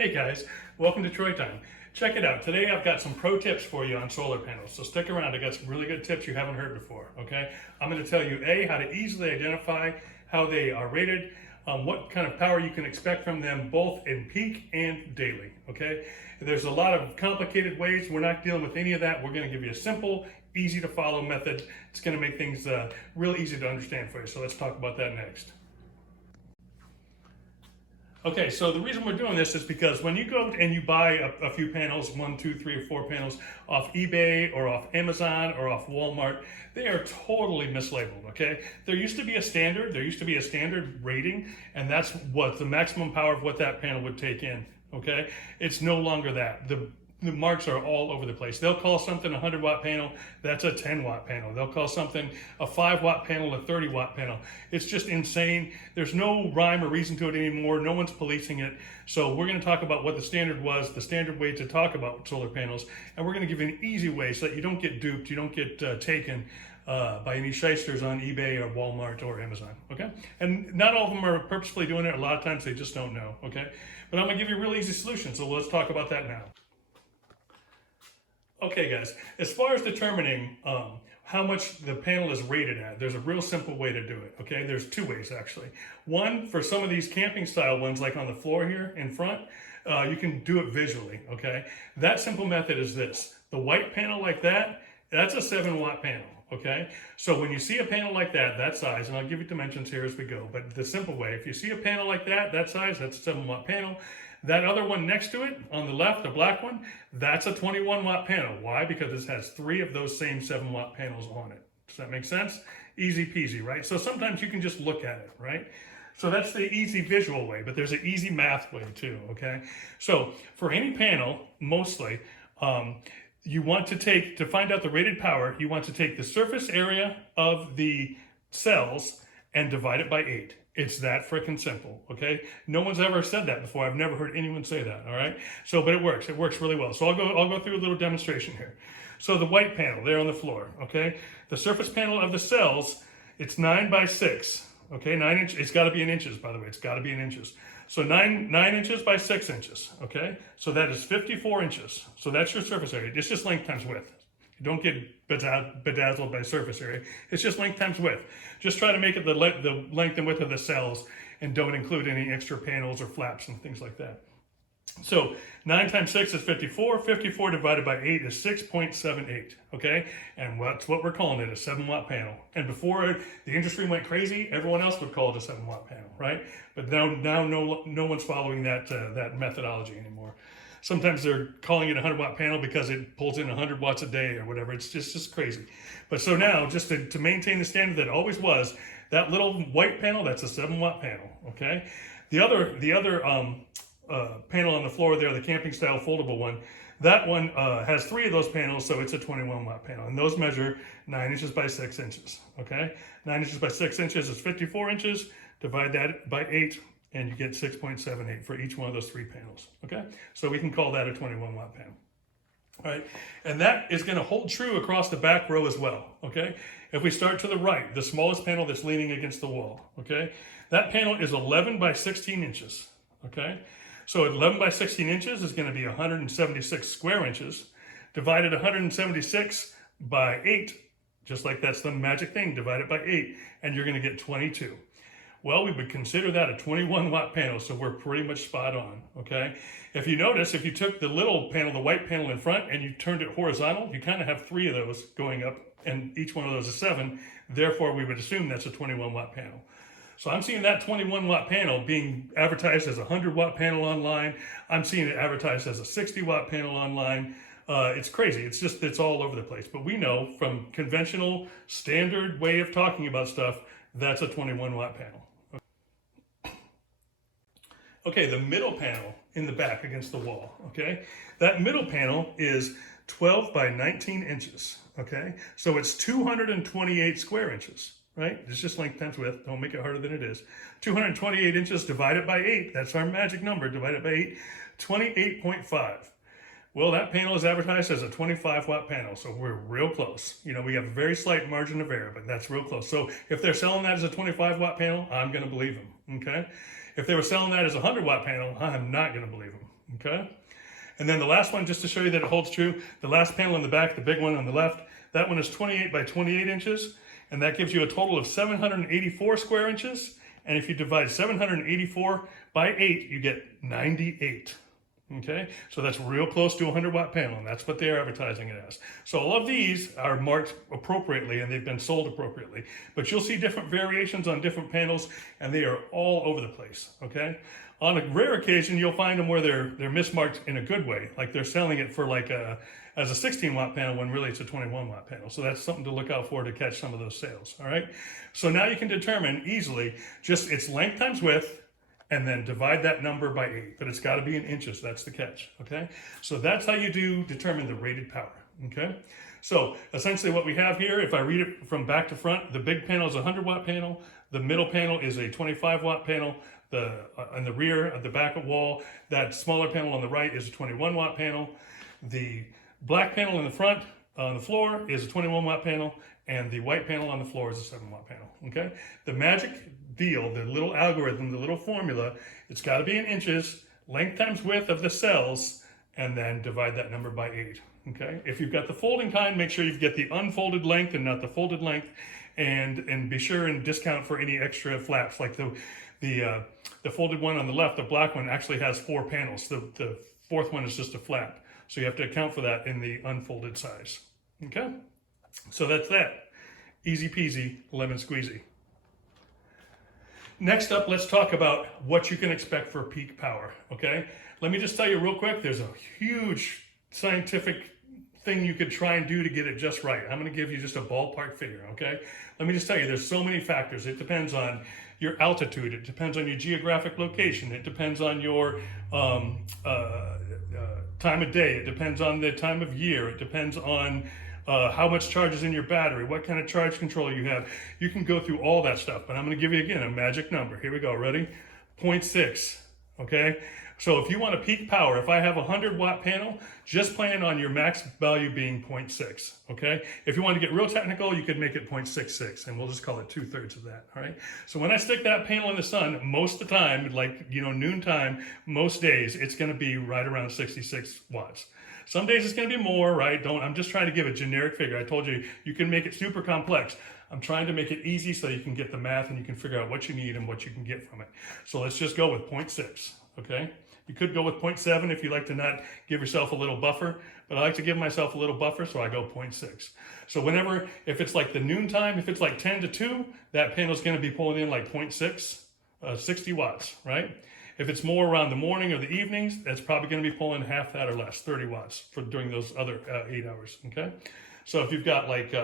Hey guys, welcome to Troy Time. Check it out. Today I've got some pro tips for you on solar panels. So stick around. I got some really good tips you haven't heard before. Okay, I'm going to tell you how to easily identify how they are rated, what kind of power you can expect from them, both in peak and daily. Okay, there's a lot of complicated ways. We're not dealing with any of that. We're going to give you a simple, easy to follow method. It's going to make things real easy to understand for you. So let's talk about that next. Okay, so the reason we're doing this is because when you go and you buy a few panels, 1, 2, 3, or 4 panels off eBay or off Amazon or off Walmart, they are totally mislabeled, okay? There used to be a standard rating, and that's what the maximum power of what that panel would take in, okay? It's no longer that. The marks are all over the place. They'll call something a 100-watt panel, that's a 10-watt panel. They'll call something a 5-watt panel, a 30-watt panel. It's just insane. There's no rhyme or reason to it anymore. No one's policing it. So we're going to talk about what the standard was, the standard way to talk about solar panels, and we're going to give you an easy way so that you don't get duped, you don't get taken by any shysters on eBay or Walmart or Amazon, okay? And not all of them are purposefully doing it. A lot of times they just don't know, okay? But I'm going to give you a real easy solution, so let's talk about that now. Okay guys, as far as determining how much the panel is rated at, there's a real simple way to do it, okay? There's 2 ways actually. One, for some of these camping style ones like on the floor here in front, you can do it visually, okay? That simple method is this. The white panel like that, that's a 7-watt panel, okay? So when you see a panel like that size, and I'll give you dimensions here as we go, but the simple way, if you see a panel like that size, that's a 7-watt panel. That other one next to it, on the left, the black one, that's a 21-watt panel. Why? Because this has 3 of those same 7-watt panels on it. Does that make sense? Easy peasy, right? So sometimes you can just look at it, right? So that's the easy visual way, but there's an easy math way too, okay? So for any panel, mostly, you want to find out the rated power, you want to take the surface area of the cells and divide it by 8. It's that freaking simple, okay? No one's ever said that before. I've never heard anyone say that, all right? So, but it works. It works really well. So I'll go through a little demonstration here. So the white panel there on the floor, okay? The surface panel of the cells, it's 9 by 6, okay? 9 inch. It's got to be in inches, by the way. It's got to be in inches. So 9 inches by 6 inches, okay? So that is 54 inches. So that's your surface area. It's just length times width. Don't get bedazzled by surface area. It's just length times width. Just try to make it the length and width of the cells and don't include any extra panels or flaps and things like that. So 9 times 6 is 54. 54 divided by 8 is 6.78, okay? And that's what we're calling it, a 7-watt panel. And before the industry went crazy, everyone else would call it a 7-watt panel, right? But now no one's following that methodology anymore. Sometimes they're calling it a 100-watt panel because it pulls in 100 watts a day or whatever. It's just crazy. But so now, just to maintain the standard that it always was, that little white panel, that's a 7-watt panel, okay? The other panel on the floor there, the camping style foldable one, that one has 3 of those panels, so it's a 21-watt panel. And those measure 9 inches by 6 inches, okay? 9 inches by 6 inches is 54 inches. Divide that by 8. And you get 6.78 for each one of those 3 panels, okay? So we can call that a 21-watt panel, all right? And that is gonna hold true across the back row as well, okay? If we start to the right, the smallest panel that's leaning against the wall, okay? That panel is 11 by 16 inches, okay? So 11 by 16 inches is gonna be 176 square inches, divided 176 by 8, just like that's the magic thing, divide it by 8, and you're gonna get 22. Well, we would consider that a 21-watt panel, so we're pretty much spot on, okay? If you notice, if you took the little panel, the white panel in front, and you turned it horizontal, you kind of have 3 of those going up, and each one of those is 7. Therefore, we would assume that's a 21-watt panel. So I'm seeing that 21-watt panel being advertised as a 100-watt panel online. I'm seeing it advertised as a 60-watt panel online. It's crazy. It's all over the place. But we know from conventional, standard way of talking about stuff, that's a 21-watt panel. Okay, the middle panel in the back against the wall, okay? That middle panel is 12 by 19 inches, okay? So it's 228 square inches, right? It's just length times width. Don't make it harder than it is. 228 inches divided by 8. That's our magic number, divided by 8. 28.5. Well, that panel is advertised as a 25-watt panel, so we're real close. You know, we have a very slight margin of error, but that's real close. So if they're selling that as a 25-watt panel, I'm going to believe them, okay? If they were selling that as a 100-watt panel, I'm not going to believe them, okay? And then the last one, just to show you that it holds true, the last panel in the back, the big one on the left, that one is 28 by 28 inches, and that gives you a total of 784 square inches. And if you divide 784 by 8, you get 98. Okay, so that's real close to a 100-watt panel, and that's what they're advertising it as. So all of these are marked appropriately, and they've been sold appropriately. But you'll see different variations on different panels, and they are all over the place. Okay, on a rare occasion, you'll find them where they're mismarked in a good way, like they're selling it for like as a 16-watt panel when really it's a 21-watt panel. So that's something to look out for to catch some of those sales. All right, so now you can determine easily just its length times width, and then divide that number by 8, but it's got to be in inches. That's the catch, okay? So that's how you determine the rated power, okay? So essentially what we have here, if I read it from back to front, the big panel is a 100-watt panel, the middle panel is a 25-watt panel, on the rear of the back of wall, that smaller panel on the right is a 21-watt panel, the black panel in the front on the floor is a 21-watt panel, and the white panel on the floor is a 7-watt panel, okay? The magic deal, the little algorithm, the little formula, it's got to be in inches, length times width of the cells, and then divide that number by 8, okay? If you've got the folding kind, make sure you get the unfolded length and not the folded length, and be sure and discount for any extra flaps, like the folded one on the left, the black one actually has 4 panels. The fourth one is just a flap, so you have to account for that in the unfolded size, okay? So that's that. Easy peasy, lemon squeezy. Next up, let's talk about what you can expect for peak power, okay? Let me just tell you real quick, there's a huge scientific thing you could try and do to get it just right. I'm gonna give you just a ballpark figure, okay? Let me just tell you, there's so many factors. It depends on your altitude, it depends on your geographic location, it depends on your time of day, it depends on the time of year, it depends on how much charge is in your battery, what kind of charge control you have. You can go through all that stuff, but I'm going to give you again a magic number. Here we go. Ready? 0.6. Okay. So if you want a peak power, if I have a 100-watt panel, just plan on your max value being 0.6. Okay. If you want to get real technical, you could make it 0.66, and we'll just call it 2/3 of that. All right. So when I stick that panel in the sun, most of the time, like noontime, most days, it's going to be right around 66 watts. Some days it's going to be more, right? I'm just trying to give a generic figure. I told you, you can make it super complex. I'm trying to make it easy so you can get the math and you can figure out what you need and what you can get from it. So let's just go with 0.6, okay? You could go with 0.7 if you like to not give yourself a little buffer, but I like to give myself a little buffer, so I go 0.6. So if it's like the noontime, if it's like 10 to 2, that panel's going to be pulling in like 0.6, 60 watts, right? If it's more around the morning or the evenings, that's probably going to be pulling half that or less, 30 watts for during those other 8 hours, okay? So if you've got like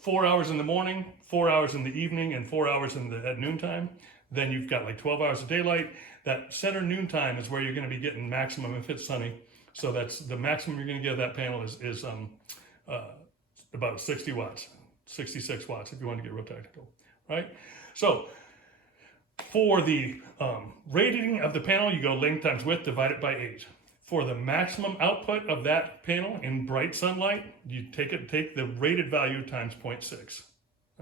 4 hours in the morning, 4 hours in the evening, and 4 hours at noontime, then you've got like 12 hours of daylight. That center noontime is where you're going to be getting maximum if it's sunny. So that's the maximum you're going to get of that panel is about 60 watts, 66 watts if you want to get real technical, right? So for the rating of the panel, you go length times width, divide it by 8. For the maximum output of that panel in bright sunlight, you take the rated value times 0.6,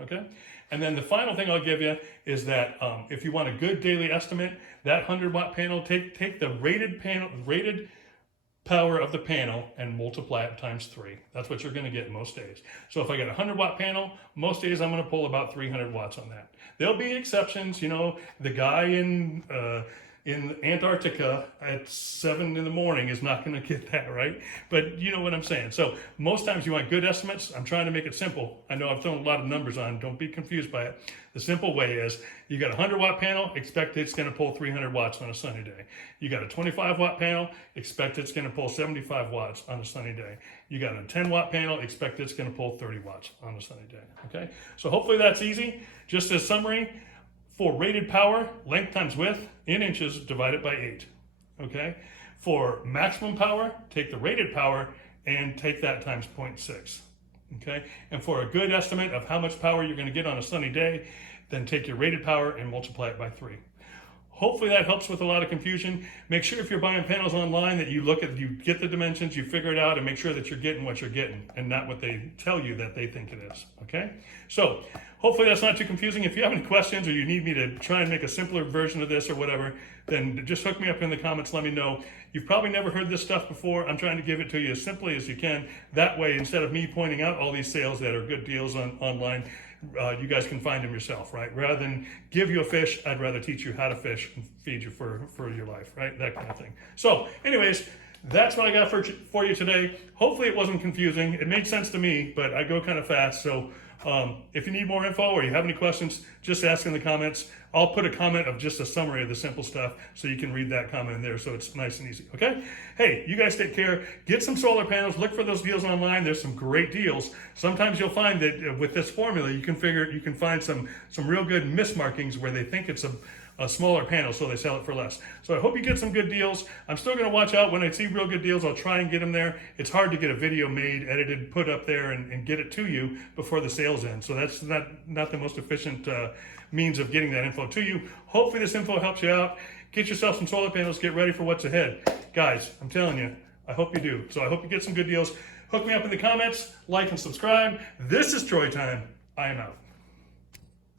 okay? And then the final thing I'll give you is that if you want a good daily estimate, that 100-watt panel, take the rated power of the panel and multiply it times 3. That's what you're going to get most days. So if I get a 100-watt panel, most days I'm going to pull about 300 watts on that. There'll be exceptions, the guy in Antarctica at 7 in the morning is not going to get that, right? But you know what I'm saying. So most times you want good estimates. I'm trying to make it simple. I know I've thrown a lot of numbers on. Don't be confused by it. The simple way is you got a 100-watt panel, expect it's going to pull 300 watts on a sunny day. You got a 25-watt panel, expect it's going to pull 75 watts on a sunny day. You got a 10-watt panel, expect it's going to pull 30 watts on a sunny day, okay? So hopefully that's easy. Just as summary, for rated power, length times width in inches divided by 8, okay? For maximum power, take the rated power and take that times 0.6, okay? And for a good estimate of how much power you're going to get on a sunny day, then take your rated power and multiply it by 3. Hopefully that helps with a lot of confusion. Make sure if you're buying panels online that you get the dimensions, you figure it out, and make sure that you're getting what you're getting and not what they tell you that they think it is, okay? So hopefully that's not too confusing. If you have any questions or you need me to try and make a simpler version of this or whatever, then just hook me up in the comments. Let me know. You've probably never heard this stuff before. I'm trying to give it to you as simply as you can. That way, instead of me pointing out all these sales that are good deals online, you guys can find them yourself, right? Rather than give you a fish, I'd rather teach you how to fish and feed you for your life, right? That kind of thing. So anyways, that's what I got for you today. Hopefully it wasn't confusing. It made sense to me, but I go kind of fast. So if you need more info or you have any questions, just ask in the comments. I'll put a comment of just a summary of the simple stuff so you can read that comment in there so it's nice and easy, okay? Hey, you guys take care. Get some solar panels. Look for those deals online. There's some great deals. Sometimes you'll find that with this formula, you can find some real good mismarkings where they think it's a smaller panel, so they sell it for less. So I hope you get some good deals. I'm still going to watch out when I see real good deals. I'll try and get them there. It's hard to get a video made, edited, put up there, and get it to you before the sales end. So that's not the most efficient means of getting that info to you. Hopefully this info helps you out. Get yourself some solar panels. Get ready for what's ahead. Guys, I'm telling you, I hope you do. So I hope you get some good deals. Hook me up in the comments, like and subscribe. This is Troy Time. I am out.